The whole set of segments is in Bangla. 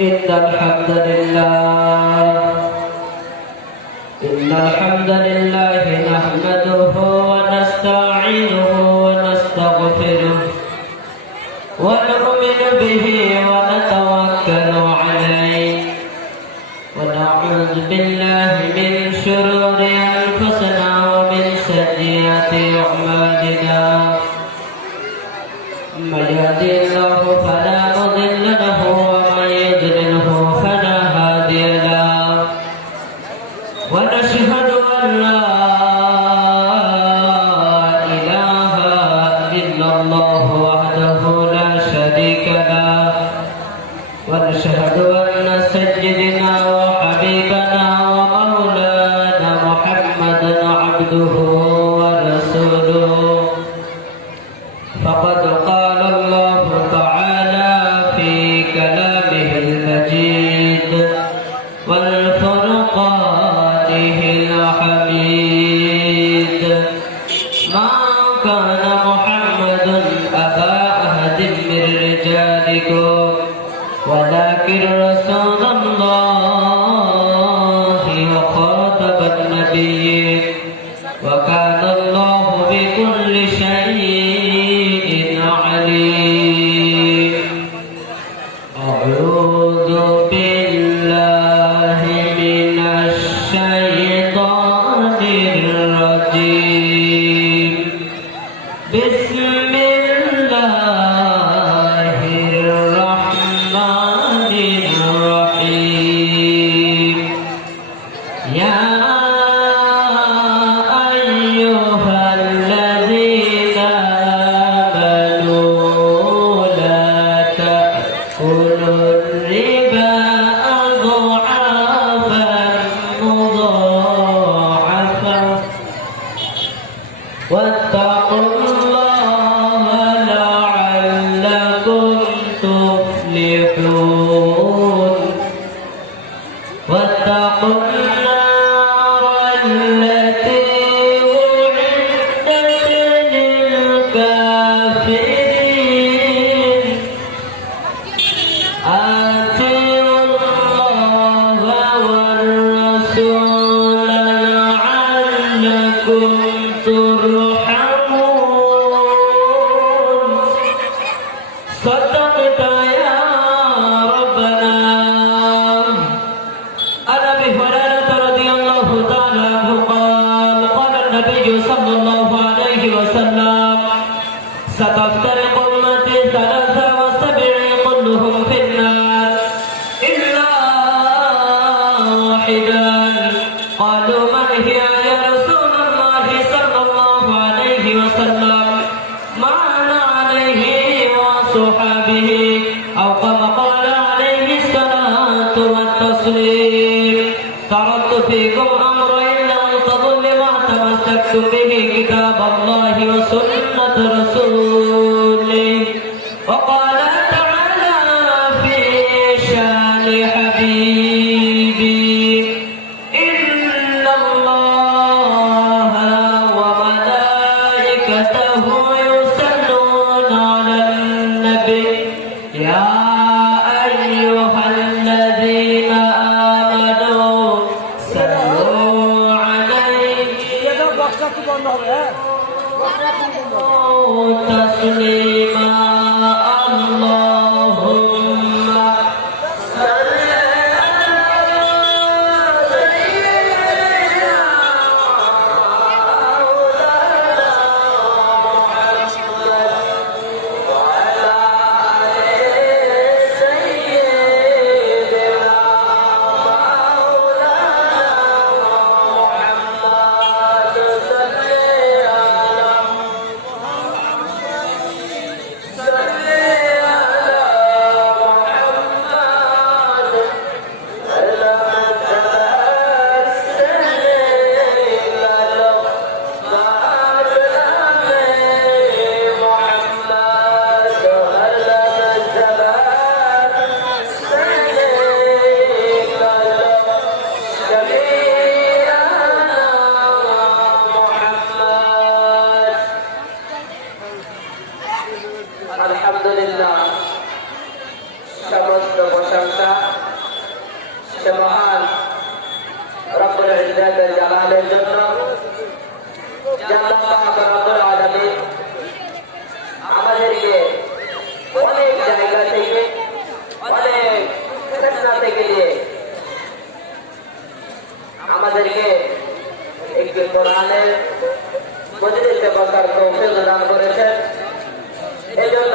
إن الحمد لله نحمده ونستعينه ونستغفره ونؤمن به ونتوكل عليه ونعوذ بالله من شرور أنفسنا ومن سيئات أعمالنا من يهده الله فلا مضل له ومن يضلله فلا هادي له ونشهد أن لا إله إلا الله وحده لا شريك له ونشهد أن سيدنا وحبيبنا ومولانا محمدا عبده ورسوله فقد قال الله تعالى في كلامه المجيد والفرقانه الحميد ما كان محمد أبا أحد من رجالكم ولكن رسول الله وخاتم النبيين وكان الله بكل شيء عليم أعوذ بالله من الشيطان الرجيم بسم الله الرحمن الرحيم يا أيها الذين آمنوا لا تأكلوا الربا أضعافا مضاعفة واتقوا الله لعلكم تفلحون واتقوا النار التي أعدت للكافرين أطيعوا الله والرسول لعلكم ترحمون صدقت يا ربنا. عن أبي هريرة رضي الله تعالى عنه قال قال النبي صلى الله عليه وسلم ستفترق أمتي 73 كلهم في النار إلا واحدا قالوا من هي يا رسول الله صلى الله عليه وسلم ما أنا عليه وصحابه أو كما قال عليه الصلاة والتسليم تركت فيكم أمرين لن تضلوا ما تمسكتم به كتاب الله وسنة رسوله وقال تعالى في شان حبيبي إن الله وملائكته يصلون على النبي يا أيها الذين آمنوا صلوا عليه تسليما اللهم صل আলহামদুলিল্লাহ সমস্ত প্রশংসা সে মহান রব্বুল ইজ্জতের জালালের জন্য যে আল্লাহ পাক রব্বুল আলামিন আমাদেরকে অনেক জায়গা থেকে অনেক ফিতনা থেকে নিয়ে আমাদেরকে একটি কোরআনের মজলিসে বসার তৌফিক দান করেছেন। এই জন্য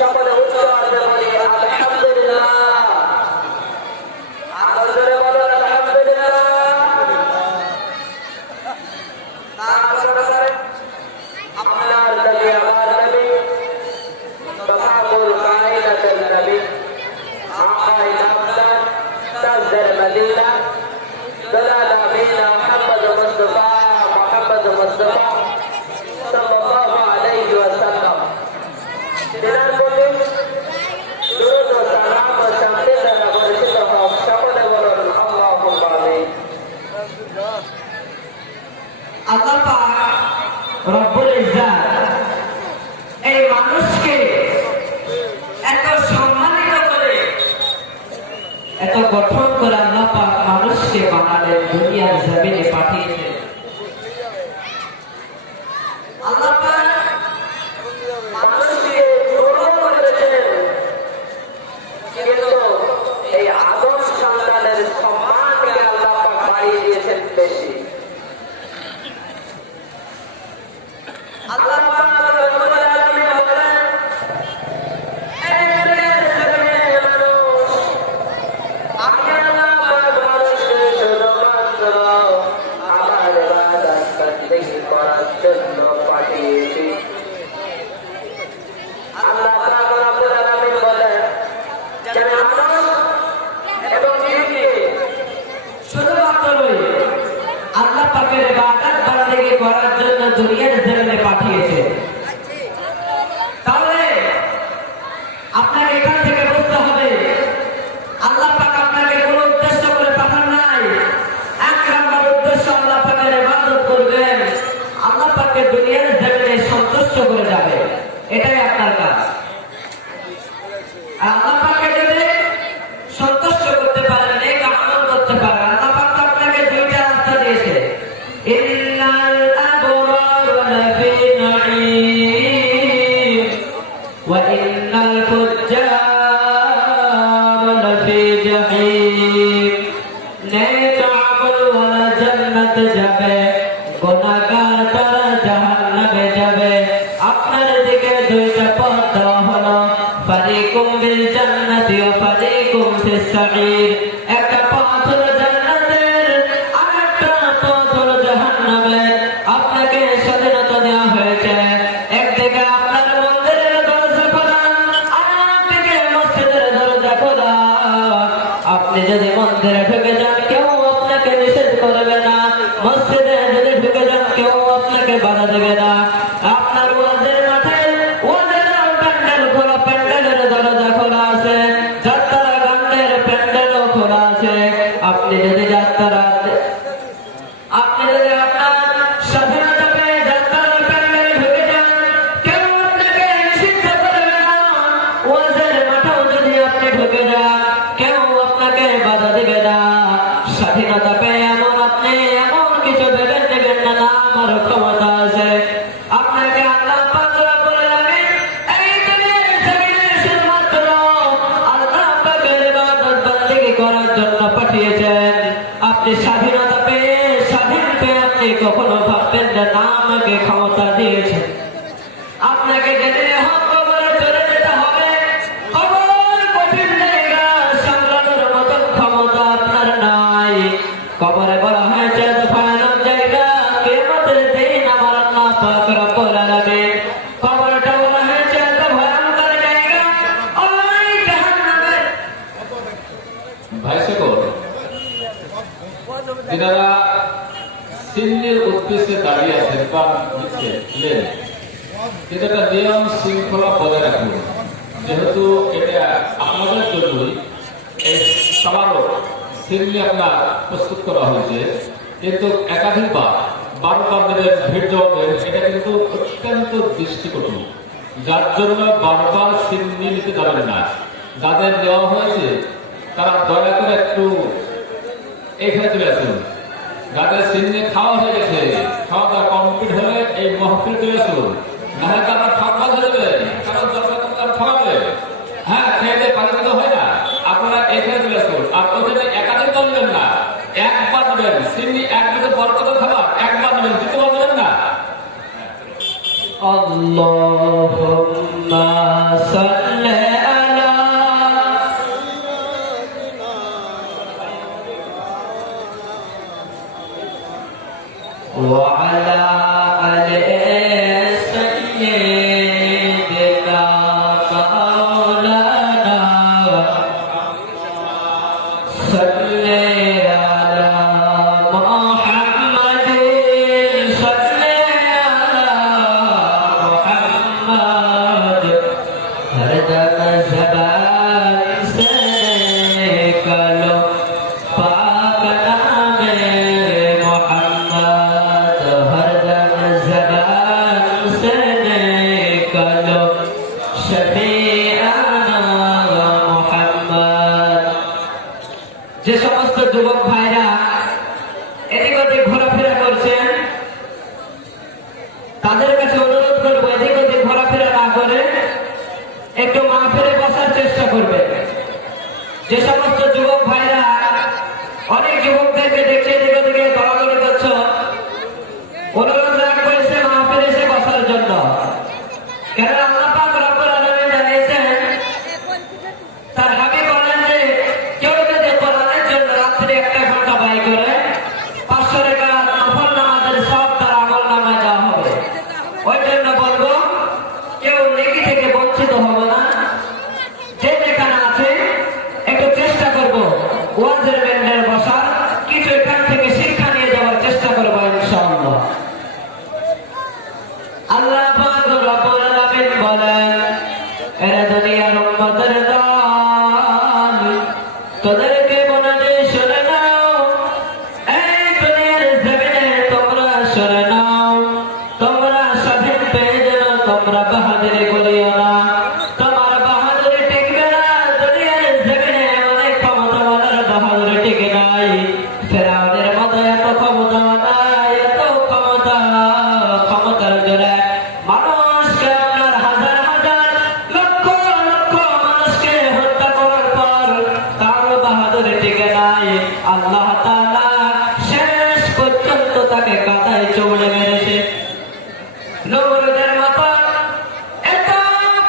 সকলে উচ্চ আওয়াজে বলি আলহামদুলিল্লাহ। আরো জোরে বলুন আলহামদুলিল্লাহ। তারপরে আপনার নবী আমার নবী তমামুল কায়নাতের নবী আকায়ে নামদার তাজদার মদিনা দলাল নবীনা মুহাম্মদ মুস্তাফা সাল্লাল্লাহু আলাইহি ওয়াসাল্লাম তেনার প্রতি দরুদ ও সালাম ও শান্তি দ্বারা বর্ষিত হোক। সকলে বলুন আল্লাহুম্মা আমিন। আল্লাহ পাক রব্বুল ইজ্জত এই মানুষকে এত সম্মানিত করে এত গঠন করে আল্লাহ পাক মানুষকে বানালেন, দুনিয়ার জমিনে পাঠিয়েছেন। আল্লাহ পাক মানুষকে গঠন করেছেন, কিন্তু এই আদম সন্তানের সম্মানকে আল্লাহ পাক বাড়িয়ে দিয়েছেন বেশি। আল্লাহ পাক রব্বুল আলামিন বলেন, এই দুনিয়ার জমিনে মানুষ আমি আল্লাহ পাক মানুষকে শুধুমাত্র আমার ইবাদত বন্দেগী করার জন্য পাঠিয়েছি। আল্লাহ পাক রব্বুল আলামিন বলেন যে মানুষ এবং জিনকে শুধুমাত্রই আল্লাহ পাকের ইবাদত বন্দেগী করার জন্য দুনিয়ার জমিনে পাঠিয়েছে। তাহলে আপনাকে এখান থেকে বুঝতে হবে আল্লাহ পাক আপনাকে কোনো উদ্দেশ্য করে পাঠান নাই। এক নম্বর উদ্দেশ্য আল্লাহ পাকের ইবাদত করবেন, আল্লাহ পাকের দুনিয়ার জমিনে সন্তুষ্ট করে যাবে, এটাই আপনার কাজ। আর আল্লাহ পাককে যদি সন্তুষ্ট করতে পারেন, নেক আমল করতে পারেন, আল্লাহ পাক তো আপনাকে দুইটা রাস্তা দিয়েছে। ইন্নাল আবরার লাফি নাঈম ওয়া ইন্নাল ফুজ্জার লাফি জাহিম। নেক আমল ওয়ালা জান্নাতে যাবে, গুনাহগার তারা জাহান্নামে যাবে। আপনার দিকে দুইটা পথ দেওয়া হলো, ফারিকুম বিল জান্নাতি ওয়া ফারিকুম ফিস সাঈর। একটা পথ হলো জান্নাতের, আরেকটা পথ হলো জাহান্নামের। আপনাকে স্বাধীনতা দেওয়া হয়েছে, একদিকে আপনার মন্দিরের দরজা খোলা, আরেকদিকে মসজিদের দরজা খোলা। আপনি যদি মন্দিরে ঢুকে যান কেউ আপনাকে নিষেধ করবে না, মসজিদে যদি ঢুকে যান কেউ আপনাকে বাধা দেবে না। আপনার ওয়াজের মাঠে ওয়াজের প্যান্ডেল খোলা, প্যান্ডেলের দরজা খোলা আছে, যাত্রা গানের প্যান্ডেলও খোলা আছে। আপনি যদি আপনার স্বাধীনতা পেয়ে যাত্রার প্যান্ডেলে ঢুকে যান কেউ আপনাকে নিষিদ্ধ করবে না। ওয়াজের মাঠেও যদি আপনি ঢুকে যান কেউ আপনাকে বাধা দেবে না। স্বাধীনতা পেয়ে আপনি এমন কিছু ভেবে নেবেন না, না আমার ক্ষমতা আছে। আপনাকে আল্লাহ পাক রব্বুল আলামিন এই দুনিয়ার জমিনে শুধুমাত্র আল্লাহ পাকের ইবাদত বন্দেগী করার জন্য পাঠিয়েছেন। আপনি স্বাধীনতা পেয়ে আপনি কখনো ভাববেন না না আমাকে ক্ষমতা দিয়েছেন। আপনাকে যেদিনে হোক কবরে চলে যেতে হবে, কবর কঠিন জায়গা, সামলানোর মতন ক্ষমতা আপনার নাই। কবরে বলা হয়েছে এত ভয়ানক জায়গা, কিয়ামতের দিন আমার আল্লাহ পাক রব্বুল আলামিন কবরটা বলা হয়েছে এত ভয়ঙ্কর জায়গা, ওই জাহান্নামের। ভাই সকল, যারা সিন্নির উদ্দেশ্যে দাঁড়িয়ে আছেন বা দিচ্ছেন, এটা নিয়ম শৃঙ্খলা বজায় রাখুন। যেহেতু এটা আপনাদের জন্যই এই সমারোহ সিন্নি আপনার প্রস্তুত করা হয়েছে, কিন্তু একাধিকবার বারবার দেবেন, ভিড় জমা দেবেন, এটা কিন্তু অত্যন্ত দৃষ্টিকটু, যার জন্য বারবার সিন্নি নিতে যাবেন না। যাদের দেওয়া হয়েছে তারা দয়া করে একটু এখানে চলে আসুন। যাদের সিন্নি খাওয়া হয়ে গেছে, খাওয়া দাওয়া কমপ্লিট হলে এই মহফিল চলে আসুন, নাহলে তো আপনার ঠকবা ধরবে, কারণ তারা ঠকাবে। হ্যাঁ, খেয়ে দিয়ে পানি দিতে হয় না, আপনারা এখানে চলে আসুন। আর ওখানে একাধিক বলবেন না, একবার দেবেন। সিন্নি একদিকে বরকত খাবার একবার দেবেন, দ্বিতীয়বার দেবেন না। আল্লাহুম্মা সাল্লি আলা ওয়া আলা আলি সাইয়্যিদিনা মাওলানা সাল্লি আলা মুহাম্মাদিন সাল্লি আলা মুহাম্মাদ हर दम ज़बान से निकलो पाक नामे मोहम्मद हर दम ज़बान से निकलो शफीआना मोहम्मद। যে সমস্ত যুবক ভাইরা এদিক ওদিক ঘোরাফেরা করছেন, তাদের কাছে অনুরোধ করবো এদিক ওদিক ঘোরাফেরা না করে একটু মাহফিলে বসার চেষ্টা করবে। যে সমস্ত যুবক ভাইরা অনেক যুবকদেরকে দেখছে এদিক ওদিকে দৌড়াদৌড়ি করছ, অনুরোধ রাখবো এসে মাহফিলে এসে বসার জন্য। কেন আল্লাহ পাক রব্বুল আলামিন জানিয়েছেন, তার হাবিব বলেন যে কেউ যদি কোরআনের জন্য রাত্রে 1 ঘন্টা ব্যয় করে 500 রাকাত নফল নামাজের সওয়াব তার আমলনামায় দেওয়া হবে। ওই জন্য বলবো কেউ নেকি থেকে বঞ্চিত হবে না। যে যেখানে আছে একটু চেষ্টা করব ওয়াজের ব্যান্ডের বসার, কিছু এখান থেকে শিক্ষা নিয়ে যাওয়ার চেষ্টা করবো ইনশাআল্লাহ। আল্লাহ পাক রব্বুল আলামিন বলেন, এরা দুনিয়ার উম্মতের দল, তোদেরকে বলে যে শুনে নাও, এই দুনিয়ার জমিনে তোমরা শুনে নাও, তোমরা স্বাধীন পেয়ে যেন তোমরা বাহাদুরি করিও না। তোমার বাহাদুরি টিকবে না, দুনিয়ার জমিনে অনেক ক্ষমতাওয়ালার বাহাদুরি টিকে নাই। ফেরাউনের মতো এত ক্ষমতা নাই, এত ক্ষমতার জোরে মানুষকে আপনার হাজার হাজার লক্ষ লক্ষ মানুষকে হত্যা করার পর তার বাহাদুরি টিকে নাই। আল্লাহ তাআলা শেষ পর্যন্ত তাকে কাদায় চৌড়ে মেরেছে। নমরুদের মতো এত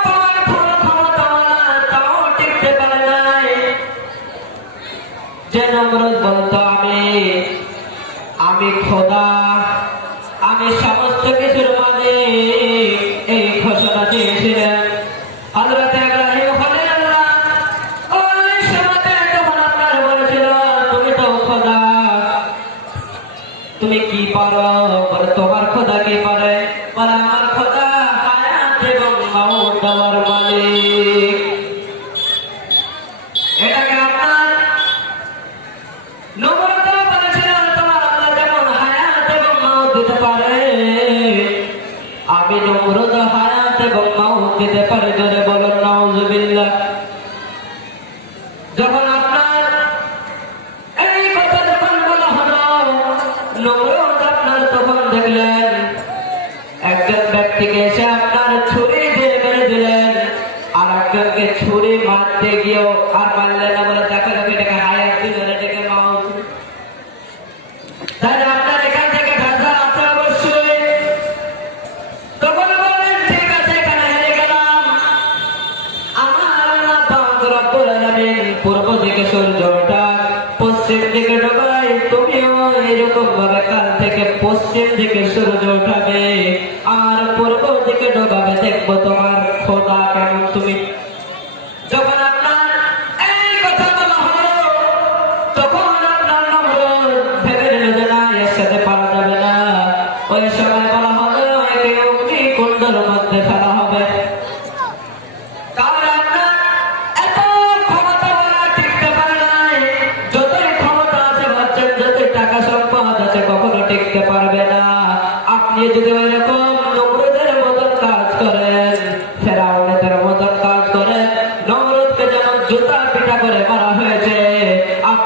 পাওয়ারফুল ক্ষমতাওয়ালা তাও টিকতে পারে নাই। যে নমরুদ বলতো আমি খোদা, আমি সমস্ত কিছুর মাঝে, এই ঘোষণা দিয়েছিলেন হযরত ইব্রাহিম খলিলুল্লাহ। ওই সময়তে তখন আপনার বলেছিল তুমি তো খোদা, তুমি কি পারো? বলে তোমার খোদা কি পারে? বলে আমার খোদা হায়াত এবং মাউত দেওয়ার মালিক। এটাকে আপনার নমরুদরা বলেছিল তোমার আল্লাহ যেমন হায়াত এবং মাউত দিতে পারে, আমি নমরুদ হায়াত এবং মাউত দিতে পারি। জোরে বলুন নাউজুবিল্লাহ। যখন আপনার এই কথা যখন বলা হলো, নমরুদ আপনার তখন দেখলেন একজন ব্যক্তিকে এসে আপনার ছুরি দিয়ে মেরে দিলেন, আর একজনকে ছুরি মারতে গিয়েও আর মারলেন না। বলে দেখা যাবে এটাকে হায়াত দিল, এটাকে মাউত। তাহলে আপনার এখান থেকে ভেজাল আছে অবশ্যই। তখন বললেন ঠিক আছে, এখানে হেরে গেলাম। আমার আল্লাহ পাক রব্বুল আলামিন পূর্ব দিকে সূর্য ওঠা, পশ্চিম দিকে ডোবায়, তুমিও এরকম ভাবে কাল থেকে পশ্চিম দিকে সূর্য ওঠাবে আর পূর্ব দিকে ডোবাবে, দেখবো তোমার খোদা কেমন তুমি। যখন আপনার এই কথা বলা হলো, তখন আপনার নমরুদ ভেবে নিল যে না, এর সাথে পারা যাবে না। ওই সময় বলা হলো একে অগ্নিকুণ্ডের মধ্যে ফেলা হবে। কারণ আপনার এত ক্ষমতাওয়ালা টিকতে পারে নাই। যতই ক্ষমতা আছে ভাবছেন, যতই টাকা সম্পদ আছে, কখনো টিকতে পারবে না। আপনি যদি ওইরকম নমরুদের মতন কাজ করেন, ফেরাউনের মতন কাজ করেন, নমরুদকে যেমন জুতা পিটা করে মারা হয়েছে,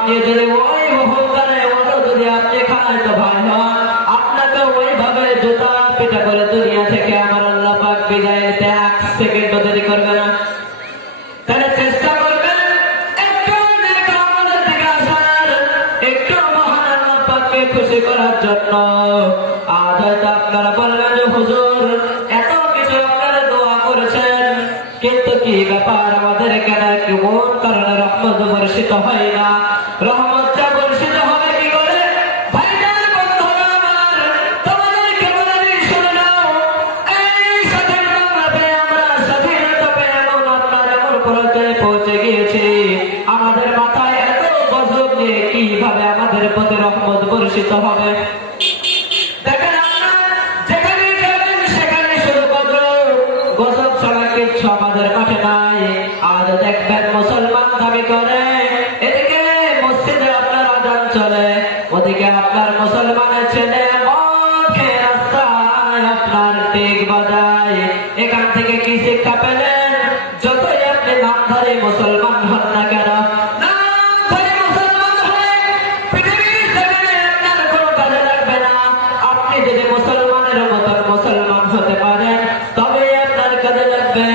আপনি যদি ওই অহংকারে ওটা যদি আপনি খায় তো ভাই হন, আপনাকে ওইভাবে জুতা পিটা করে দুনিয়া থেকে আমার আল্লাহ পাক বিদায় দিতে 1 সেকেন্ডও দেরি করবে না। তাহলে চেষ্টা করবেন একটু নেক আমলের দিকে আসার, একটু মহান আল্লাহ পাককে খুশি করার জন্য। আজ হয়তো আপনারা বলবেন যে হুজুর এত কিছু আপনারা দোয়া করেছেন, কিন্তু কি ব্যাপার আমাদের কেন কোন কারণে রহমত বর্ষিত হয় না? রহমতটা বর্ষিত হবে কি করে? ভাইজান বন্ধুরা আমার, তোমাদেরকে বলে দিই শুনে নাও, এই স্বাধীন বাংলাতে আমরা স্বাধীনতা পেয়ে এমন আপনার এমন পর্যায়ে পৌঁছে গিয়েছি, আমাদের মাথায় এত গজব নিয়ে কিভাবে আমাদের প্রতি রহমত বর্ষিত হবে? দেখেন আপনার যেখানে যাবেন সেখানে শুধু গজব, গজব ছাড়া কিচ্ছু আমাদের মাঠে নাই। আজ দেখবেন মুসলমান দাবি করে, এদিকে মসজিদে আপনার আজান চলে, ওদিকে আপনার মুসলমানের ছেলে মদ খেয়ে রাস্তায় আপনার টেক বাজায়। এখান থেকে কি শিক্ষা পেলেন? যতই আপনি নামধারী মুসলমান হন না কেন, নামধারী মুসলমান হলে পৃথিবীর জমিনে আপনার কোনো কাজে লাগবে না। আপনি যদি মুসলমানের মতন মুসলমান হতে পারেন তবে আপনার কাজে লাগবে।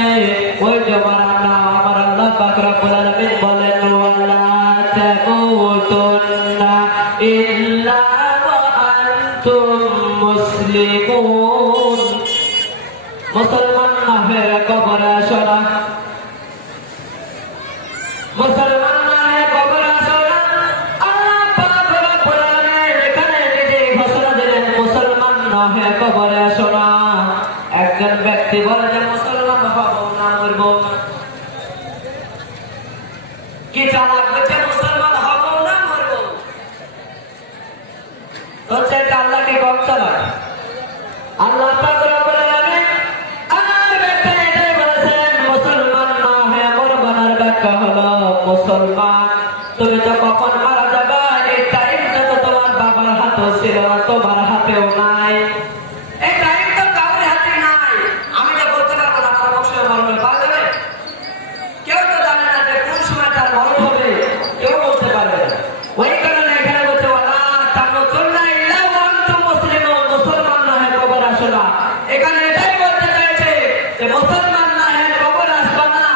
ওই জমার আমার আল্লাহ পাক রব্বুল আলামিন বলেন, ওয়ালা তামুতুন্না ইল্লা ওয়া আনতুম মুসলিমুন। মুসলমান না হয়ে কবরে আসো না, মুসলমান না হয়ে কবরে আসো না। আল্লাহ পাক রব্বুল আলামিন এখানে নিজে ঘোষণা দিলেন, মুসলমান না হয়ে কবরে আসো না। একজন ব্যক্তি বলে যে মুসলমান হবো না, মরবো না। কি চালাক হচ্ছে, মুসলমান হবো না মরবো, হচ্ছে এটা আল্লাহকে কম চালাক। আল্লাহ পাক রব্বুল আলামিন আমার ব্যাখ্যা এটাই বলেছেন, মুসলমান না হয়ে মরবানার ব্যাখ্যা হলো, মুসলমান তুমি তো কখন মারা যাবা এই টাইমটা তো তোমার বাবার হাতেও ছিল না, তোমার হাতেও নাই। এই টাইম তো কারোর হাতে নাই। আমি তো বলতে পারবো না আমার বংশে মরণ পাওয়া যাবে, কেউ তো জানে না যে কোন সময় তার মরণ হবে, কেউ বলতে পারবে না। ওই কারণে এখানে বলতে ওয়ালা তামুতুন্না ইল্লা ওয়া আনতুম মুসলিমুন, মুসলমান না হয়ে কবর আসো না। এখানে এটাই বলতে চাইছে যে মুসলমান না হয়ে কবর আসবা না,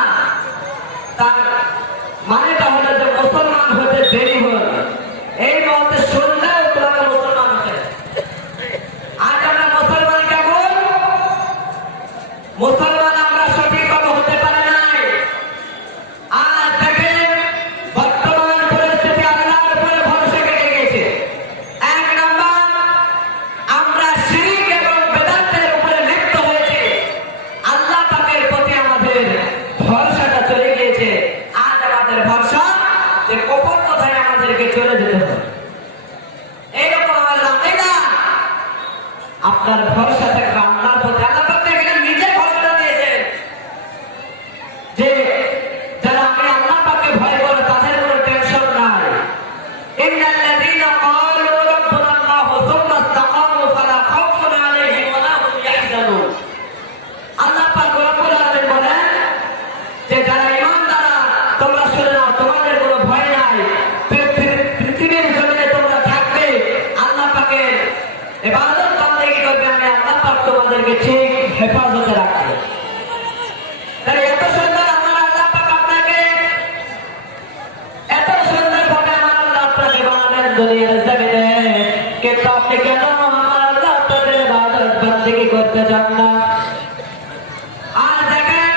তার মানেটা হলো যে মুসলমান হতে দেরি হল। এই মতে শুনলেও তোমাকে মুসলমান হতে। আজ আমরা মুসলমান কেমন? মুসলমান আমরা সঠিকভাবে হতে পারে নাই। আজ দেখেন বর্তমান পরিস্থিতি আল্লাহর উপরে ভরসা কেটে গেছে। 1 নাম্বার, আমরা শিরক এবং বেদাতের উপরে লিপ্ত হয়েছে। আল্লাহ পাকের প্রতি আমাদের ভরসাটা চলে গিয়েছে। আজ আমাদের ভরসা যে কখন কোথায় আমাদেরকে চলে যেতে হবে, এইরকম আমাদের নাই না। আপনার ভরসা থাকবে আল্লাহর প্রতি। আল্লাহ পাক এখানে নিজে ঘোষণা দিয়েছেন যে যারা আমি আল্লাহ পাককে ভয় করে তাদের কোনো টেনশন নাই। ইন্নাল্লাযীনা ক্বালু রাব্বুনা আল্লাহু সুম্মা ইসতাকামু ফালা খাউফুন আলাইহিম ওয়া লা হুম ইয়াহজানুন। আল্লাহ পাক রব্বুল আলামিন বলেন যে যারা ঈমানদার তোমরা শুনে নাও, তোমাদের কোনো ভয় নাই। পৃথিবীর জমিনে তোমরা থাকবে, আল্লাহ পাকের ইবাদত বান্দেগি করবে, আমি আল্লাহ পাক তোমাদেরকে ঠিক হেফাজতে রাখবে। তাহলে এত সুন্দর আমার আল্লাহ পাক আপনাকে, এত সুন্দর ভাবে আমার আল্লাহ আপনাকে বানালেন দুনিয়ার জমিনে, কিন্তু আপনি কেন আমার আল্লাহ আপনাদের ইবাদত বান্দেগি করতে চান না? আজ দেখেন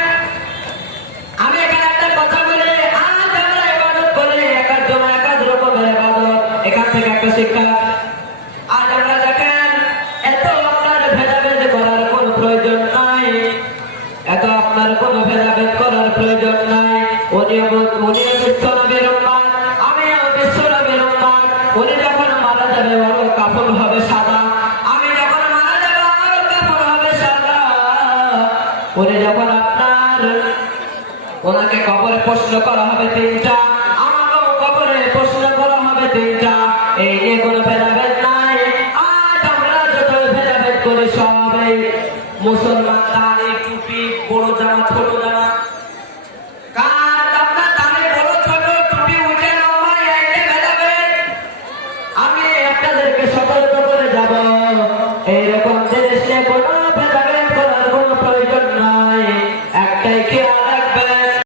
আমি এখানে একটা কথা বলি, আজ আমরা ইবাদত করি, এক একজন এক এক রকমের ইবাদত। এখান থেকে একটা শিক্ষা, আজ আমরা দেখেন এত আপনার ভেদাভেদ করার কোনো প্রয়োজন নাই, এত আপনার কোনো ভেদাভেদ করার প্রয়োজন নাই। উনিও বিশ্বনবীর উম্মত, আমিও বিশ্বনবীর উম্মত। উনি যখন মারা যাবে ওর কাফন হবে সাদা, আমি যখন মারা যাবো আমার কাফন হবে সাদা। উনি যখন আপনার ওনাকে কবরে প্রশ্ন করা হবে 3টা, আমাকেও কবরে প্রশ্ন করা হবে 3টা। এই নিয়ে কোনো ভেদাভেদ নাই। আজ আমরা যত ভেদাভেদ করি সবাই মুসলমান, দাড়ি টুপি, বড় জামা ছোট জামা, কার আমরা দাড়ি বড় ছোট টুপি উঠে লম্বা, এই ভেদাভেদ আপনাদেরকে সতর্ক করে যাব এইরকম জিনিস নিয়ে কোনো ভেদাভেদ করার কোনো প্রয়োজন নাই একটাই খেয়াল